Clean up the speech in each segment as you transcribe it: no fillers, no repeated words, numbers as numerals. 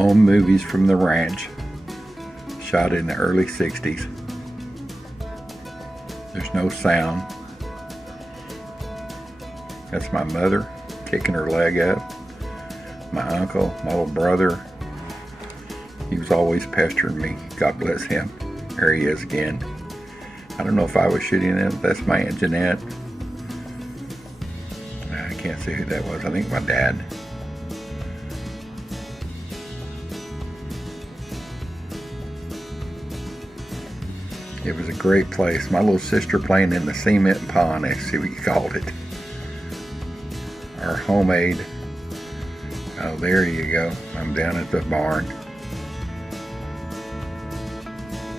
home movies from the ranch, shot in the early 60s. There's no sound. That's my mother kicking her leg up. My uncle, my little brother, he was always pestering me. God bless him. There he is again. I don't know if I was shooting him. That's my Aunt Jeanette. I can't see who that was. I think my dad. It was a great place. My little sister playing in the cement pond, I see what you called it. Our homemade. Oh, there you go. I'm down at the barn.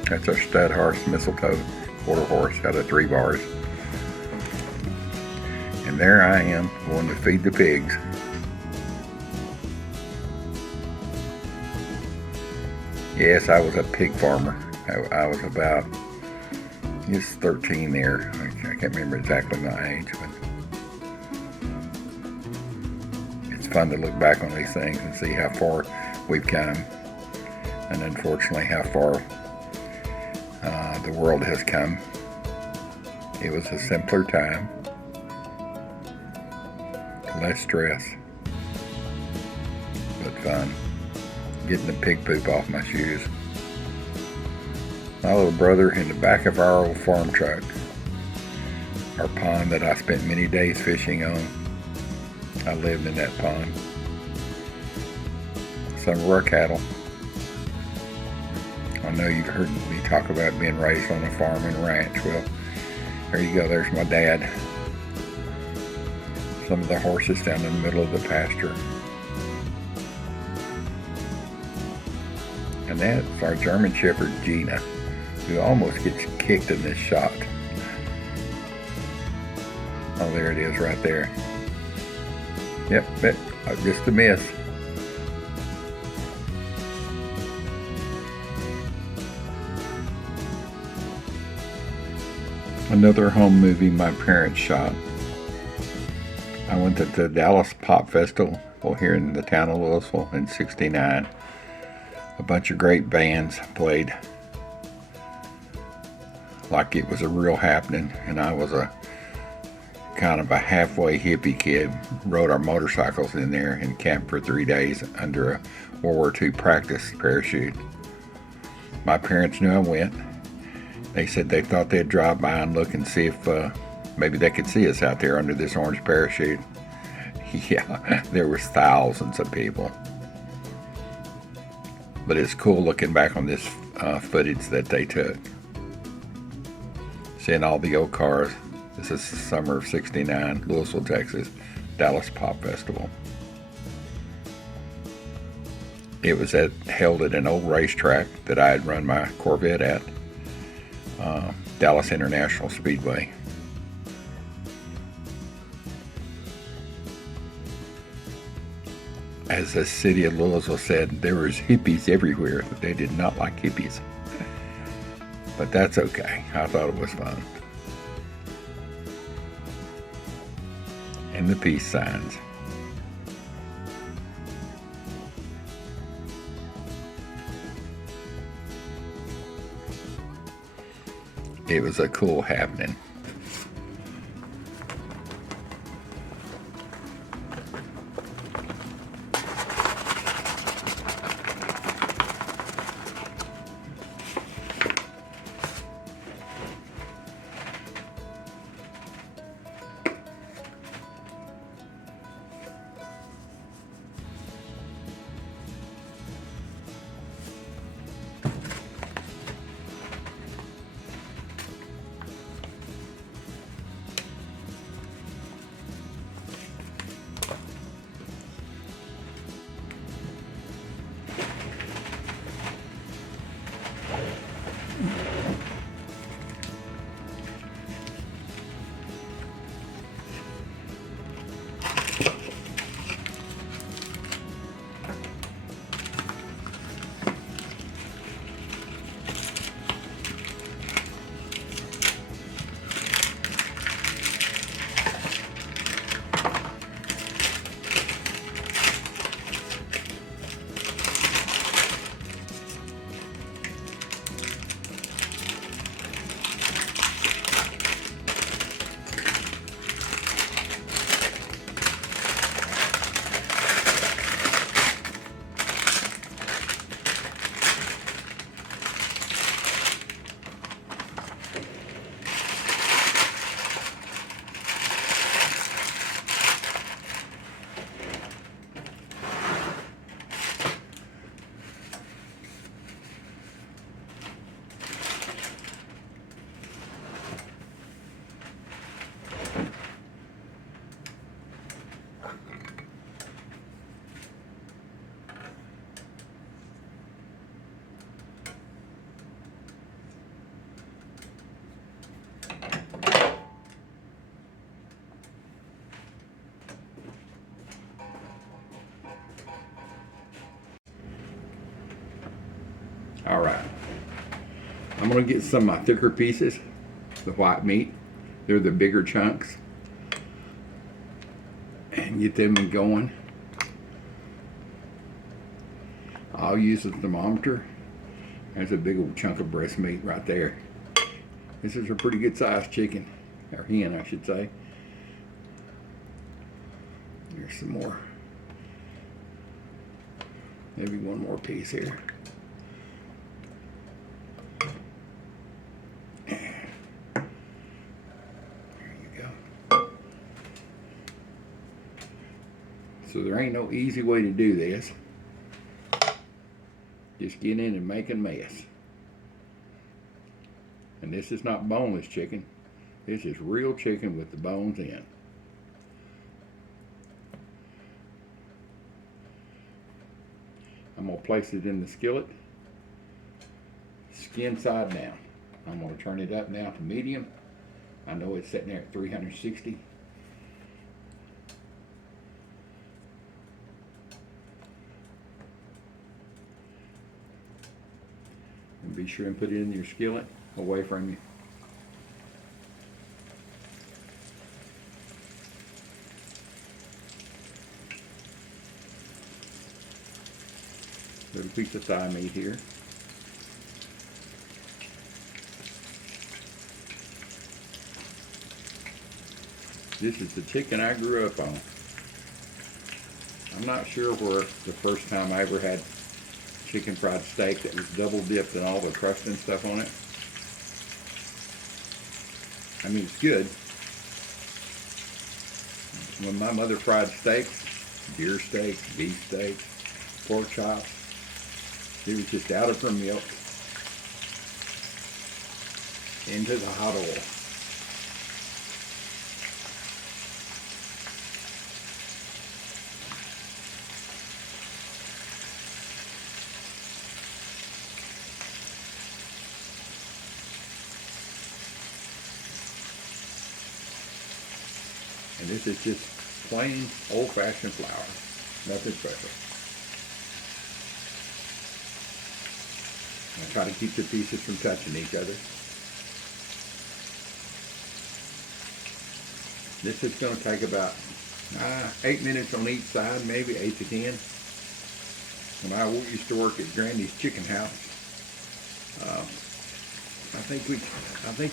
That's our stud horse, Mistletoe, quarter horse out of 3 bars. And there I am going to feed the pigs. Yes, I was a pig farmer. I was about, just 13 there. I can't remember exactly my age, but it's fun to look back on these things and see how far we've come, and unfortunately how far the world has come. It was a simpler time, less stress, but fun. Getting the pig poop off my shoes. My little brother in the back of our old farm truck, our pond that I spent many days fishing on. I lived in that pond. Some of our cattle. I know you've heard me talk about being raised on a farm and ranch. Well, there you go. There's my dad. Some of the horses down in the middle of the pasture. And that's our German Shepherd, Gina, who almost gets kicked in this shot. Oh, there it is right there. Yep, just a miss. Another home movie my parents shot. I went to the Dallas Pop Festival here in the town of Louisville in '69. A bunch of great bands played like it was a real happening, and I was a kind of a halfway hippie kid. Rode our motorcycles in there and camped for 3 days under a World War II practice parachute. My parents knew I went. They said they thought they'd drive by and look and see if maybe they could see us out there under this orange parachute. Yeah, there was thousands of people. But it's cool looking back on this footage that they took. Seeing all the old cars. This is the summer of '69, Louisville, Texas, Dallas Pop Festival. It was held at an old racetrack that I had run my Corvette at, Dallas International Speedway. As the city of Louisville said, there was hippies everywhere. They did not like hippies. But that's okay. I thought it was fun. And the peace signs. It was a cool happening. All right, I'm gonna get some of my thicker pieces, the white meat. They're the bigger chunks, and get them going. I'll use a thermometer. There's a big old chunk of breast meat right there. This is a pretty good sized chicken, or hen I should say. There's some more. Maybe one more piece here. There you go. So there ain't no easy way to do this. Just get in and make a mess. And this is not boneless chicken. This is real chicken with the bones in. I'm going to place it in the skillet, skin side down. I'm going to turn it up now to medium. I know it's sitting there at 360. And be sure and put it in your skillet away from you. Little piece of thigh meat here. This is the chicken I grew up on. I'm not sure where the first time I ever had chicken fried steak that was double dipped in all the crust and stuff on it. I mean, it's good. When my mother fried steaks, deer steaks, beef steaks, pork chops, it was just out of her milk into the hot oil. And this is just plain old-fashioned flour, nothing special. I try to keep the pieces from touching each other. This is going to take about 8 minutes on each side, maybe 8 to 10. When I used to work at Grandy's Chicken House, I think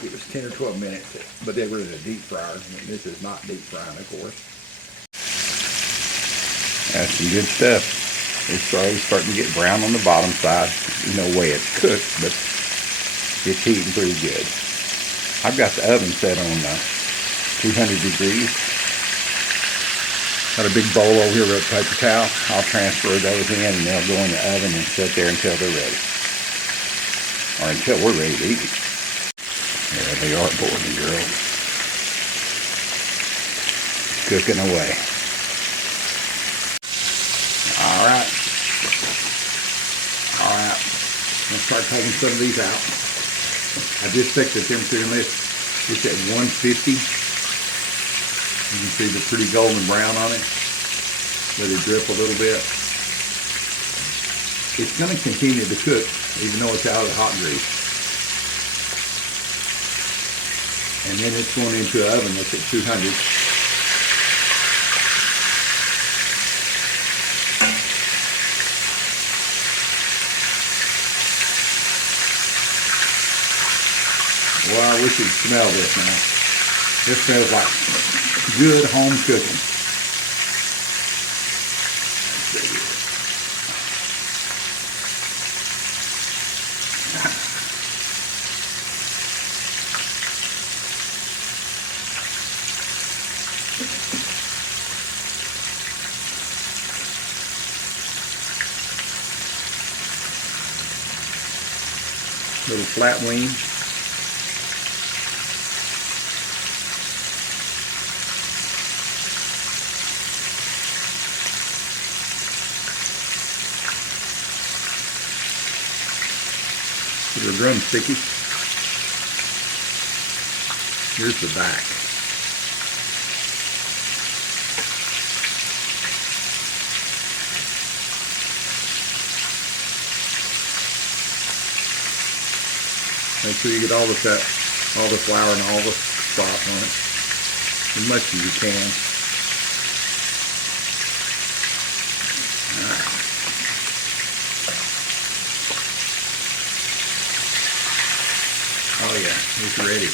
it was 10 or 12 minutes, but they were in a deep fryer. And this is not deep frying, of course. That's some good stuff. It's slowly starting to get brown on the bottom side. No way it's cooked, but it's heating pretty good. I've got the oven set on 200 degrees. Got a big bowl over here with a paper towel. I'll transfer those in and they'll go in the oven and sit there until they're ready. Or until we're ready to eat. There they are, boys and girls. Cooking away. Alright. Alright. Let's start taking some of these out. I just checked the temperature on this. It's at 150. You can see the pretty golden brown on it. Let it drip a little bit. It's going to continue to cook even though it's out of the hot grease. And then it's going into an oven that's at 200. Well, I wish you could smell this now. This smells like good home cooking. Let's see here. Little flat wing. They're drumsticky. Here's the back. Make sure you get all the flour and all the sauce on it, as much as you can. All right. Oh yeah, it's ready.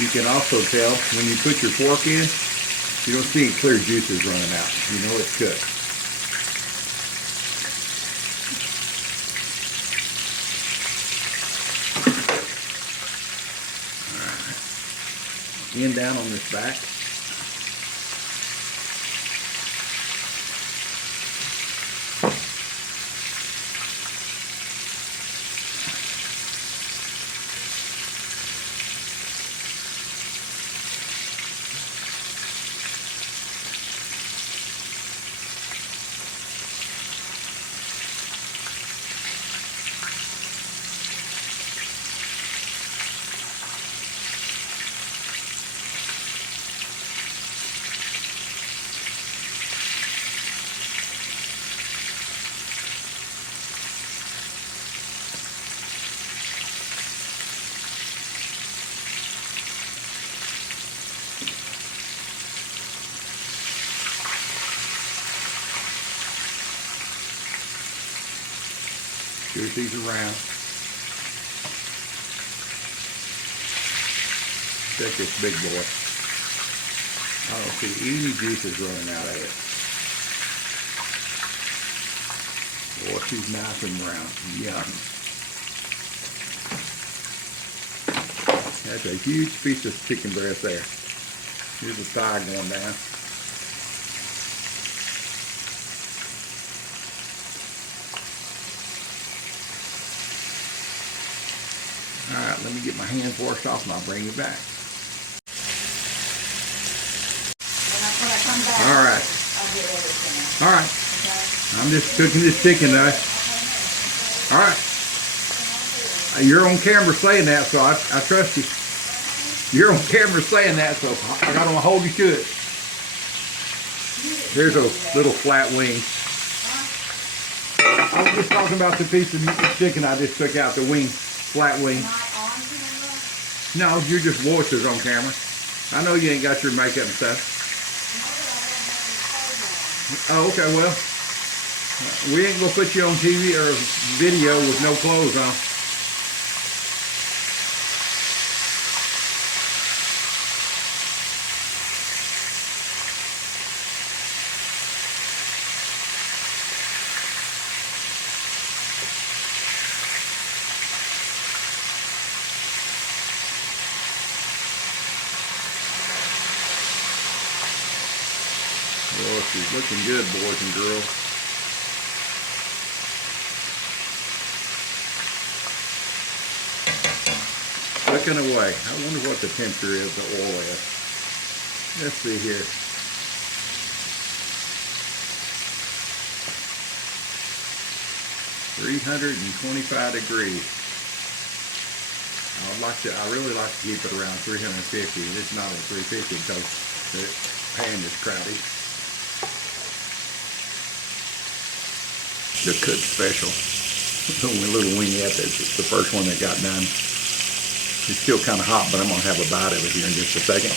You can also tell when you put your fork in, you don't see any clear juices running out. You know it's cooked. All right. End down on this back. Here's these around. Check this big boy. I don't see any juices running out of it. Boy, she's nice and brown. Yum. That's a huge piece of chicken breast there. Here's the thigh going down. All right, let me get my hands washed off and I'll bring you back. When I come back, All right. I'll get everything. All right. Okay? I'm just cooking this chicken now. All right. You're on camera saying that, so I trust you. You're on camera saying that, so I got to hold you to it. There's a little flat wing. I was just talking about the piece of chicken I just took out, the wing, flat wing. No, you're just voices on camera. I know you ain't got your makeup and stuff. Oh, okay, well, we ain't gonna put you on TV or video with no clothes on. Well, she's looking good, boys and girls. Cooking away. I wonder what the temperature is, the oil is. Let's see here. $325 degrees. I really like to keep it around 350. It's not at 350 because the pan is crowded. The cook special. The little wingette, that's the first one that got done. It's still kind of hot, but I'm going to have a bite of it here in just a second.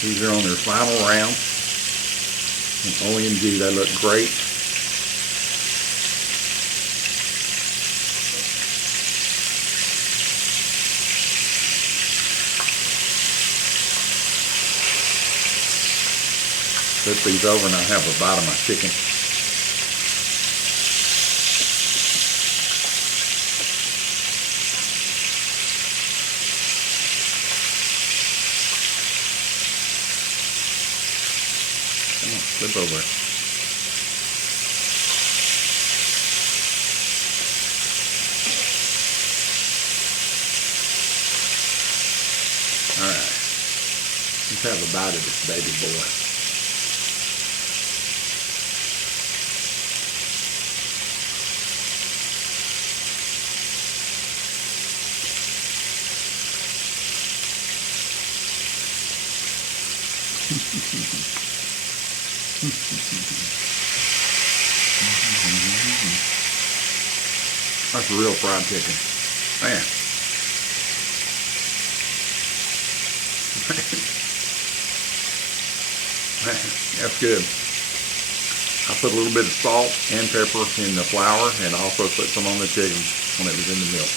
These are on their final round. And OMG, they look great. Flip these over and I'll have a bite of my chicken. Come on, flip over. All right, let's have a bite of this baby boy. That's real fried chicken. Man. That's good. I put a little bit of salt and pepper in the flour and also put some on the chicken when it was in the milk.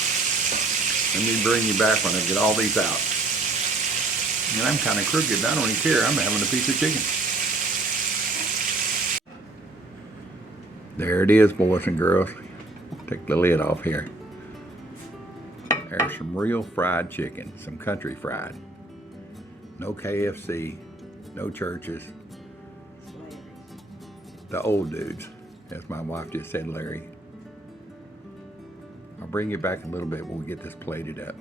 Let me bring you back when I get all these out. And I'm kind of crooked. I don't even care. I'm having a piece of chicken. There it is, boys and girls. Take the lid off here. There's some real fried chicken, some country fried. No KFC, no churches. The old dudes, as my wife just said, Larry. I'll bring you back in a little bit when we get this plated up.